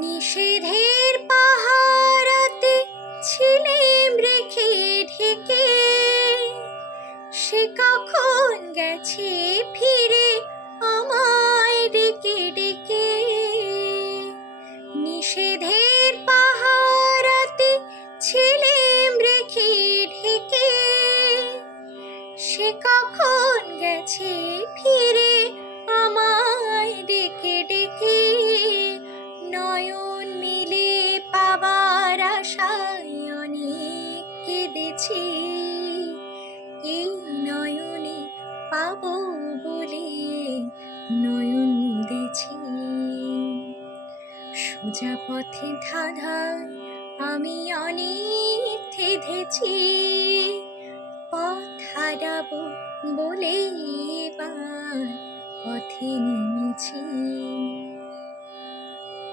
নিষেধের পাহারাতে ছিলেম রেখে ঢেকে, সে কখন গেছে ফিরে আমায় ডেকে ডেকে। নিষেধের পাহারাতে ছিলেম রেখে ঢেকে, সে কখন গেছে ফিরে আমায় ডেকে ডেকে। নয়ন মিলে পাবার আশায় অনেক কেঁদেছি, এই নয়নে পাবো বলে নয়ন মুদেছি। সোজা পথে ধাঁধায় আমি অনেক থেধেছি, পথ হারাবো বলে এবার পথে নেমেছি।